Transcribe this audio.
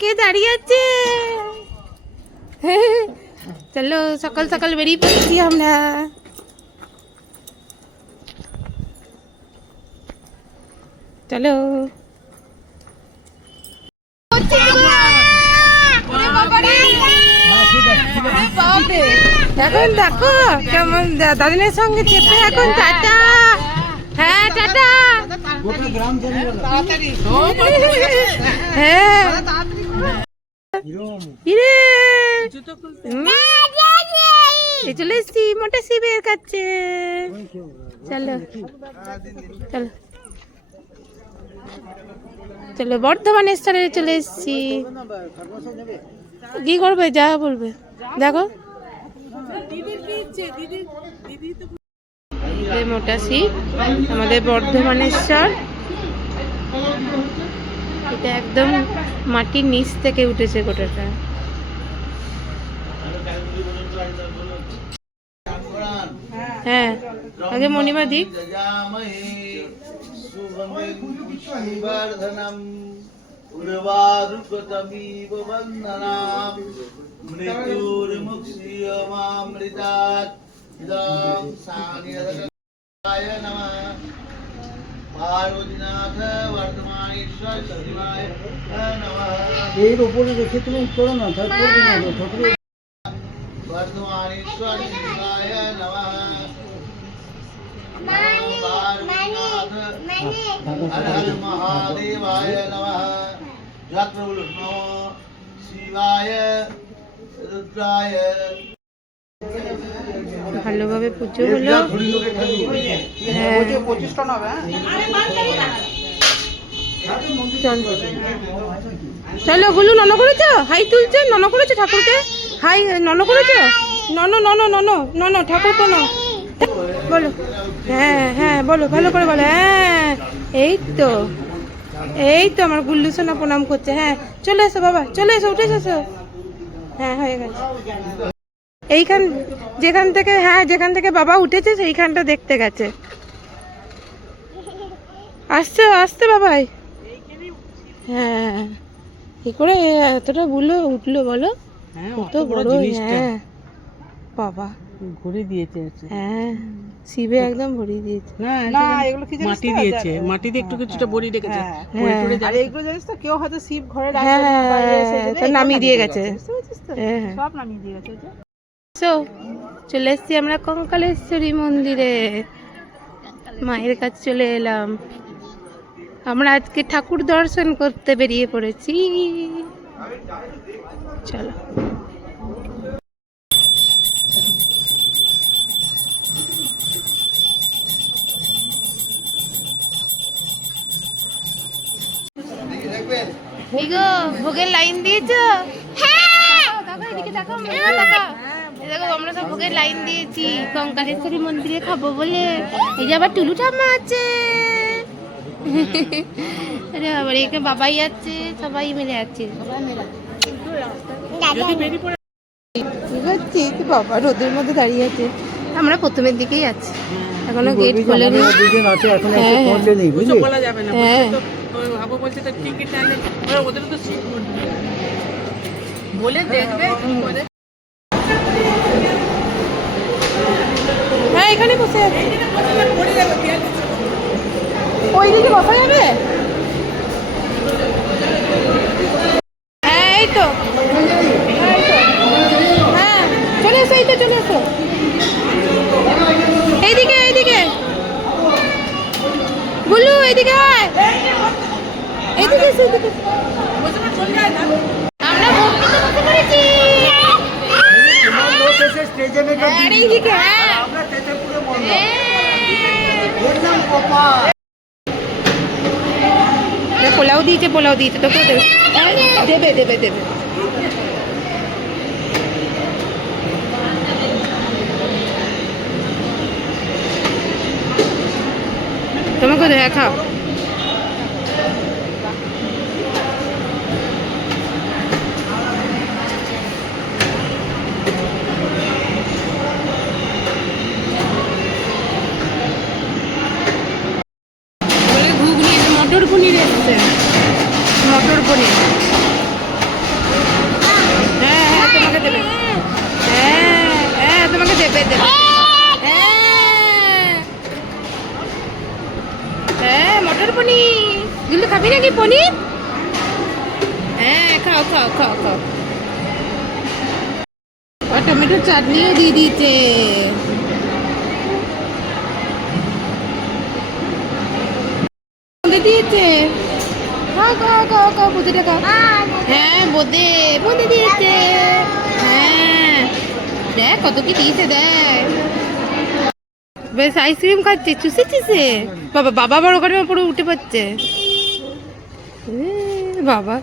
কে দাঁড়িয়ে আছে? চলো সকাল সকাল বেরিয়ে পড়ছি আমরা। চলো। এখন দেখো কেমন দাদিনের সঙ্গে চেপে এখন টাটা। হ্যাঁ টাটা। হ্যাঁ। চলে এসছি মোটা শিবের কাছে। চলো। চলো। চলো বর্ধমানেশ্বরে চলে এসছি। কি করবে? যা বলবে। দেখো। এই মোটা শিব আমাদের বর্ধমানেশ্বর। এটা একদম মাটির নিচ থেকে উঠেছে গোটাটা। হ্যাঁ আগে মণিমা দিক উর্বারুকতমীব বন্দনাম। মৃত্যুর্মুক্ষীয়মামৃতাৎ ইদং সানিয়দকায় নমঃ। এই উপরে রেখে তুমি করো না তার করবে না ঠাকুর বর্ধমানেশ্বর শিবায় নমঃ હર હર મહાદેવાય નમઃ રાત્ર બોલો નમો શિવાય રુદ્રાય ভালোভাবে পুজো হলো। হ্যাঁ। চল। চলো গুলু নন করেছ? হাই তুলছে নন করেছ ঠাকুরকে? হাই নন করেছ? নন নন নন নন ঠাকুর তো ন বলো। হ্যাঁ হ্যাঁ বলো ভালো করে বলো। হ্যাঁ এই তো। এই তো আমার গুল্লু সোনা প্রণাম করছে। হ্যাঁ চলে এসো বাবা চলে এসো উঠে এসো। হ্যাঁ হয়ে গেছে। এইখান যেখান থেকে হ্যাঁ যেখান থেকে বাবা উঠেছে সেইখানটা দেখতে গেছে। আসছে আসতে বাবাই। হ্যাঁ কি করে এতটা বুলো উঠল বলো? কত বড় হ্যাঁ। বাবা। ঘুরে দিয়েছে হ্যাঁ শিবে একদম ভরিয়ে দিয়েছে। না এগুলো কি মাটি দিয়েছে। মাটি দিয়ে একটু কিছুটা বড়ি রেখেছে। হ্যাঁ। আর এগুলো জানিস তো কেউ হয়তো শিব ঘরে হ্যাঁ হ্যাঁ নামিয়ে দিয়ে গেছে। হ্যাঁ হ্যাঁ। সব নামিয়ে দিয়ে গেছে সো চলে এসছি আমরা কঙ্কালেশ্বরী মন্দিরে। মায়ের কাছে চলে এলাম। আমরা আজকে ঠাকুর দর্শন করতে বেরিয়ে পড়েছি। চলো। গো ভোগের লাইন দিয়েছ? দেখো এদিকে দেখো দেখো। দেখো আমরা সব ভোগের লাইন দিয়েছি। কঙ্কালেশ্বরী মন্দিরে খাব বলে। এই যে আবার টুলু ঠাম্মা আছে। আরে বাবা একে বাবাই আছে সবাই মিলে আছে। তো বাবা রোদের মধ্যে দাঁড়িয়ে আছে। আমরা প্রথমের দিকেই আছি। এখনও গেট খোলেনি। দুজন আছে এখন হ্যাঁ, হ্যাঁ। বলা যাবে না হ্যাঁ আবু বলছে তো টিকিট আনলে ওরা ওদের তো সিট বলে দেখবে কি করে হ্যাঁ এখানে বসে আছে ওই দিকে বসা যাবে হ্যাঁ এই তো হ্যাঁ, এই তো। হ্যাঁ চলে এসো এই তো চলে এসো এইদিকে এইদিকে গুলু এইদিকে আয় এইদিকে এসো, এইদিকে এসো। আমরা ভক্তিতে বসে পড়েছি লোক এসে স্টেজে নেমে আর এইদিকে হ্যাঁ আমরা তেতেপুরে বন্ধ এ। এর নাম কপা না, পোলাও দিয়েছে পোলাও দিয়েছে তোকে দেবে হ্যাঁ, দেবে দেবে দেবে তোমাকে দেখা করি। হ্যাঁ হ্যাঁ তোমাকে হ্যাঁ হ্যাঁ তোমাকে দেবে হ্যাঁ।, হ্যাঁ, হ্যাঁ।, হ্যাঁ মটর পনির। এগুলো খাবি নাকি পনির? হ্যাঁ খাও খাও খাও খাও। টমেটোর চাটনিও দিয়ে দিয়েছে। দিয়েছে। হ্যাঁ বোঁদে দিয়েছে। হ্যাঁ। দেখ কত দিয়েছে, দেখ। বেশ আইসক্রিম বাবা বাবা পুরো উঠে পাচ্ছে বাবা।